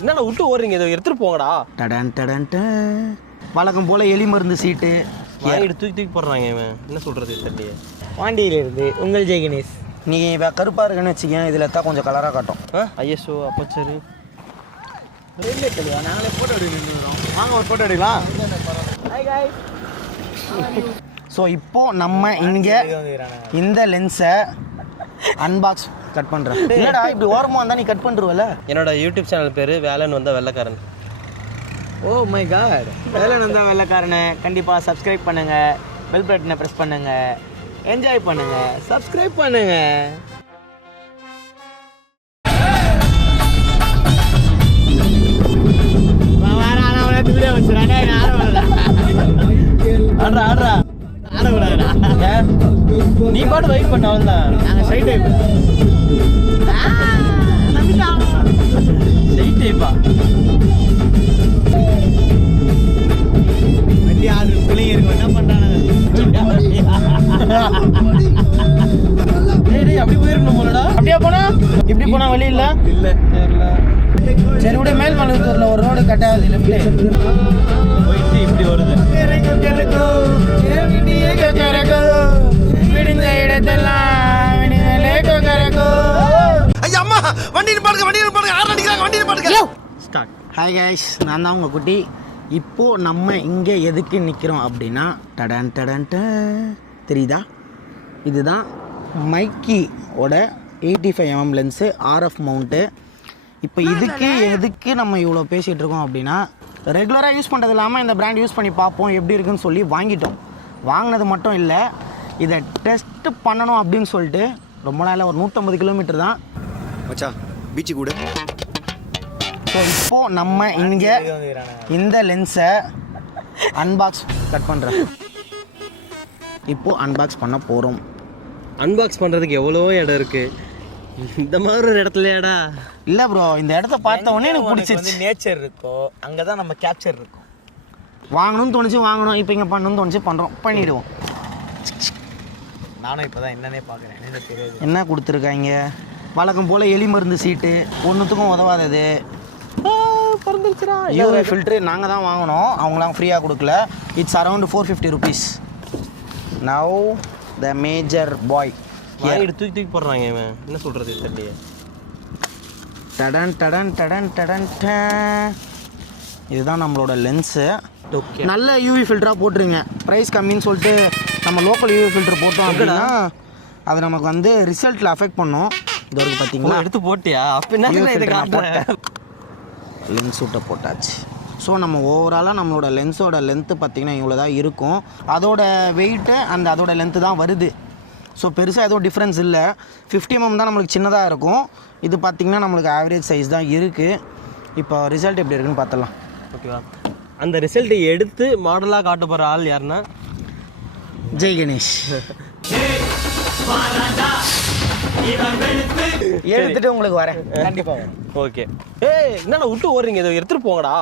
என்னடா விட்டு ஓடுறீங்க, இதை எடுத்துட்டு போங்கடா. டடன் டடன் வழக்கம் போல எலி மருந்து சீட்டு வாங்கிட்டு தூக்கி தூக்கி போடுறாங்க. இவன் என்ன சொல்றது தெரியலையே. பாண்டியிலிருந்து உங்கள் ஜெய் கணேஷ். நீ கருப்பா இருக்குன்னு வச்சுக்கேன், இதில் தான் கொஞ்சம் கலராக காட்டும். ஐஎஸ்ஓ அப்பச்சரு நாங்களே ஃபோட்டோ எடுக்கிறோம். வாங்க ஒரு ஃபோட்டோ எடுக்கலாம். ஸோ இப்போது நம்ம இங்கே இந்த லென்ஸை அன்பாக்ஸ் கட் பண்ணுறேன். இல்லைடா இப்படி ஓரமாக வந்தால் நீ கட் பண்ணுருவல. என்னோட யூடியூப் சேனல் பேர் வேலன் வந்தால் வெள்ளைக்காரன். ஓ மை காட், வேலன் வந்தால் வெள்ளைக்காரனை கண்டிப்பாக சப்ஸ்கிரைப் பண்ணுங்கள், பெல் பட்டனை ப்ரெஸ் பண்ணுங்கள், என்ஜாய் பண்ணுங்கள், சப்ஸ்கிரைப் பண்ணுங்கள். நீ பாட்டு வெயிட் பண்ண அவன்தான். நாங்கள் சைட் டைப் டைப்பா வண்டி ஆறு பிள்ளைங்க இருக்கும். என்ன பண்ணுறாங்க? அப்படி போயிருக்கணும் போலடா. அப்படியே போனா இப்படி போனால் வழி இல்லை. இல்லை தெரியல. சரி விட மேல் மலைத்தூரில் ஒரு ரோடு கட் ஆகுது லெஃப்ட்ல போயிட்டு இப்படி வருது. ஹாய் கைஸ், நான் தான் உங்கள் குட்டி. இப்போது நம்ம இங்கே எதுக்கு நிற்கிறோம் அப்படின்னா டடன் டடன் தெரியுதா, இதுதான் மைக்கியோட 85mm லென்ஸு RF மவுண்ட்டு. இப்போ இதுக்கு எதுக்கு நம்ம இவ்வளோ பேசிகிட்டு இருக்கோம் அப்படின்னா, ரெகுலராக யூஸ் பண்ணுறது இல்லாமல் இந்த பிராண்ட் யூஸ் பண்ணி பார்ப்போம் எப்படி இருக்குன்னு சொல்லி வாங்கிட்டோம். வாங்கினது மட்டும் இல்லை, இதை டெஸ்ட் பண்ணணும் அப்படின்னு சொல்லிட்டு ரொம்ப நாளில் ஒரு 150 கிலோமீட்டர் தான் மச்சா பீச்சு கூட. ஸோ இப்போது நம்ம இங்கே இந்த லென்ஸை அன்பாக்ஸ் கட் பண்ணுறேன். இப்போது அன்பாக்ஸ் பண்ண போகிறோம். அன்பாக்ஸ் பண்ணுறதுக்கு எவ்வளோ இடம் இருக்குது. இந்த மாதிரி ஒரு இடத்துலயாடா? இல்லை ப்ரோ, இந்த இடத்த பார்த்த உடனே எனக்கு பிடிச்சிருச்சு. நேச்சர் இருக்கோ அங்கே தான் நம்ம கேப்சர் இருக்கும். வாங்கணும்னு தோணுச்சு வாங்கணும், இப்போ இங்கே பண்ணணும்னு தோணுச்சு பண்ணுறோம், பண்ணிவிடுவோம். நானும் இப்போ தான் என்னன்னே பார்க்குறேன், என்ன தெரியாது. என்ன கொடுத்துருக்காங்க, வழக்கம் போல் எலி மருந்து சீட்டு, ஒன்றுத்துக்கும் உதவாதது. யூவி ஃபில்ட்ரு நாங்கள் தான் வாங்கினோம், அவங்களாம் ஃப்ரீயாக கொடுக்கல. It's around 450 rupees. Now the major பாய் வாங்கிட்டு தூக்கி தூக்கி போடுறாங்க. இவன் என்ன சொல்கிறது தெரியலையே. டடன் டடன் டடன் டடன். இதுதான் நம்மளோட லென்ஸு. நல்ல யூவி ஃபில்டராக போட்டுருங்க. ப்ரைஸ் கம்மின்னு சொல்லிட்டு நம்ம லோக்கல் யூவி ஃபில்டர் போட்டோம் அப்படின்னா அது நமக்கு வந்து ரிசல்ட்டில் அஃபெக்ட் பண்ணும். இது வரைக்கும் பார்த்தீங்களா எடுத்து போட்டியா? அப்போ என்ன போட்டேன், லென்ஸ் விட்ட போட்டாச்சு. ஸோ நம்ம ஓவராலாக நம்மளோட லென்ஸோட லென்த்து பார்த்திங்கன்னா இவ்வளோ தான் இருக்கும். அதோட வெயிட்டு அந்த அதோட லென்த்து தான் வருது. ஸோ பெருசாக எதுவும் டிஃப்ரென்ஸ் இல்லை. 50mm தான் நம்மளுக்கு சின்னதாக இருக்கும். இது பார்த்திங்கன்னா நம்மளுக்கு ஆவரேஜ் சைஸ் தான் இருக்குது. இப்போ ரிசல்ட் எப்படி இருக்குன்னு பார்த்துடலாம். ஓகேவா? அந்த ரிசல்ட்டை எடுத்து மாடலாக காட்ட போகிற ஆள் யாருன்னா ஜெய் கணேஷ். எடுத்துட்டு உங்களுக்கு வரேன் கண்டிப்பாக. ஓகே. என்னடா விட்டு ஓடுறீங்க, இதை எடுத்துகிட்டு போங்கடா.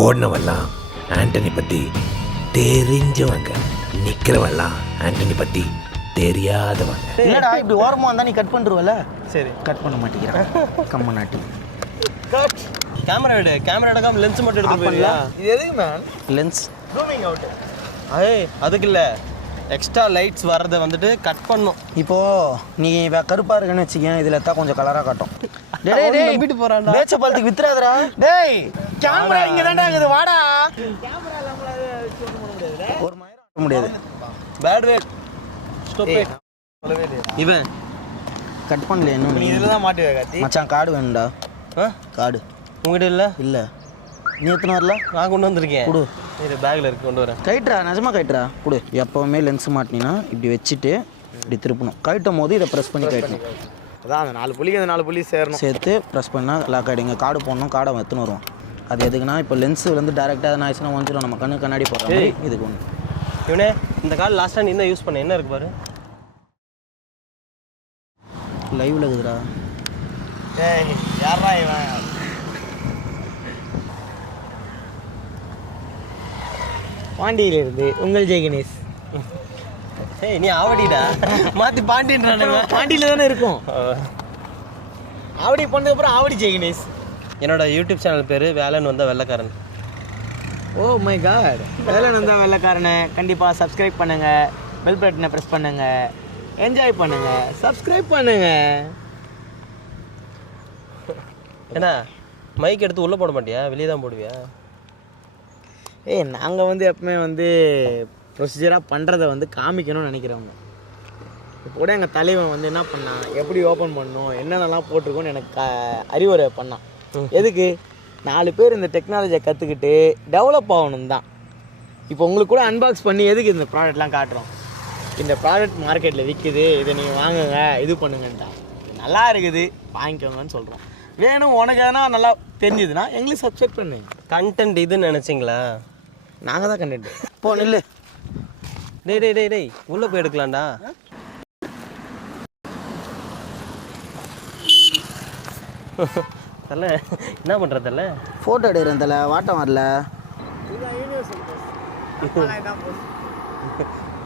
ஓடினவெல்லாம் ஆண்டனி பற்றி தெரிஞ்சவங்க, நிற்கிறவெல்லாம் ஆண்டனி பற்றி தெரியாதவங்க. இல்லைடா இப்படி ஓரமாக வந்தால் நீ கட் பண்ணுருவல. சரி, கட் பண்ண மாட்டேங்கிறேன். கம்ம நாட்டி கேமரா எடு. கேமரா எடுக்காம லென்ஸ் மட்டும் எடுத்து போயிடல. இது எதுக்கு மேம்? Lens zooming out. அதுக்கு இல்லை, எக்ஸ்ட்ரா லைட்ஸ் வர்றதை வந்துட்டு கட் பண்ணும். இப்போது நீ கருப்பாக இருக்குன்னு வச்சுக்கேன், இதில் தான் கொஞ்சம் கலராக காட்டும். நம்பிட்டு போகிறான்டா. பேச்ச பழத்துக்கு வித்துறாதரா. டேய் கேமரா இங்கே தான்டா இருக்குது, வாடா. ஒரு மயிரம் முடியாது. பேட் வேட் ஸ்டாப் இட். இவன் கட் பண்ணல இன்னும். நீ இதில் தான் மாட்டுவே காத்தி. மச்சான் கார்டு வேணும்டா. கார்டு உங்ககிட்ட இல்லை? இல்லை, நீ எத்தனை வரல? நான் கொண்டு வந்திருக்கேன். கொடு. இது பேக்கில் இருக்கு, கொண்டு வரேன். கைட்ரா, நிஜமாக கைட்ரா கொடு. எப்போவுமே லென்ஸ் மாட்டினா இப்படி வச்சுட்டு இப்படி திருப்பணும். கழட்டும் போது இதை ப்ரெஸ் பண்ணி கட்டணும். அதான் அந்த 4 புள்ளிக்கு அந்த 4 புள்ளி சேரணும். சேர்த்து ப்ரெஸ் பண்ணால் லாக் ஆகிடுங்க. கார்டு போடணும், கார்டை எடுத்துன்னு வருவோம். அது எதுக்குன்னா இப்போ லென்ஸு வந்து டேரெக்டாக எதனா ஆயிடுச்சுன்னா வந்துடும், நம்ம கண்ணாடி போடுற மாதிரி இதுக்கு ஒன்று. இவனே இந்த கார்டு லாஸ்ட்டாக நீ தான் யூஸ் பண்ண, என்ன இருக்கு பாரு. லைவ்ல இருக்குதுடா. ஏய் யாரா இவன்? பாண்டியிலிருந்து உங்கள் ஜெய் கணேஷ். நீ ஆவடிடா மாற்றி பாண்டின்றானுங்க. பாண்டியில் தானே இருக்கும். ஆவடி பண்ணதுக்கப்புறம் ஆவடி ஜெய் கணேஷ். என்னோட யூடியூப் சேனல் பேர் வேலன் வந்த வெள்ளைக்காரன். ஓ மை காட், வேலன் வந்தா வெள்ளைக்காரனை கண்டிப்பாக சப்ஸ்கிரைப் பண்ணுங்கள், பெல் பட்டனை ப்ரெஸ் பண்ணுங்கள், என்ஜாய் பண்ணுங்கள், சப்ஸ்கிரைப் பண்ணுங்கள். ஏன்னா மைக் எடுத்து உள்ளே போட மாட்டியா, வெளியே தான் போடுவியா? நாங்கள் வந்து எப்பவுமே வந்து ப்ரொசீஜராக பண்ணுறதை வந்து காமிக்கணும்னு நினைக்கிறவங்க. இப்போ கூட எங்கள் தலைவன் வந்து என்ன பண்ணான், எப்படி ஓப்பன் பண்ணணும், என்னென்னலாம் போட்டிருக்கோன்னு எனக்கு அறிவுரை பண்ணான். எதுக்கு? 4 பேர் இந்த டெக்னாலஜியை கற்றுக்கிட்டு டெவலப் ஆகணும் தான். இப்போ உங்களுக்கு கூட அன்பாக்ஸ் பண்ணி எதுக்கு இந்த ப்ராடக்ட்லாம் காட்டுறோம், இந்த ப்ராடக்ட் மார்க்கெட்டில் விற்குது, இதை நீங்கள் வாங்குங்க, இது பண்ணுங்கன்ட்டான். நல்லா இருக்குது வாங்கிக்கோங்கன்னு சொல்கிறோம். வேணும் உனக்கு எதனா நல்லா தெரிஞ்சுதுன்னா எங்களுக்கு சப்ஸ்கிரைப் பண்ணுங்க. கண்டென்ட் இதுன்னு நினச்சிங்களா? நாங்கள் தான் கண்டென்ட். போ நில்லு. டேய் உள்ளே போய் எடுக்கலாம்டா. தல என்ன பண்ணுறதில்ல? ஃபோட்டோ எடுக்கிறேன் தலை, வாட்டம் வரல.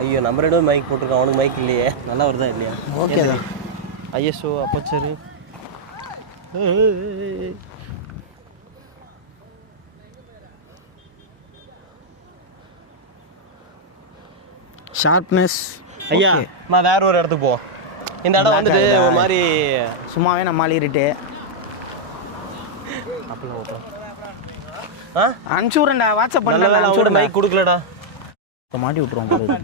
ஐயோ நம்ம 2 மைக் போட்டிருக்கோம், அவனுக்கு மைக் இல்லையே. நல்லா வருதா இல்லையா? ஓகே தான். ISO aperture sharpness. ஐயா நான் வேற ஒரு இடத்துக்கு போவோம். இந்த இடம் வந்துட்டு ஒரு மாதிரி சும்மாவே நம்ம ஆளிட்டு அப்பெல்லாம் ஓப்பன். அனுப்பிச்சுடுறேன்டா, வாட்ஸ்அப் நல்ல வேளை அவங்களோட பண்ண மைக் கொடுக்கலடா. மாட்டி விட்டுருவோம் போல.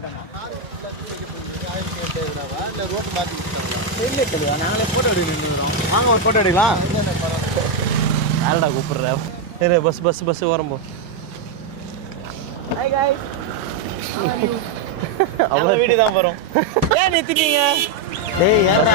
நாங்களே ஃபோட்டோ எடுக்கணும். வாங்க ஒரு ஃபோட்டோ எடுக்கலாம். யாரடா கூப்பிடுற? சரி பஸ் ஓரம் போ. ஹாய் गाइस, அவ்வளோ வீடு தான் போகிறோம். ஏன் நிறுத்திட்டீங்க? டேய் யாரா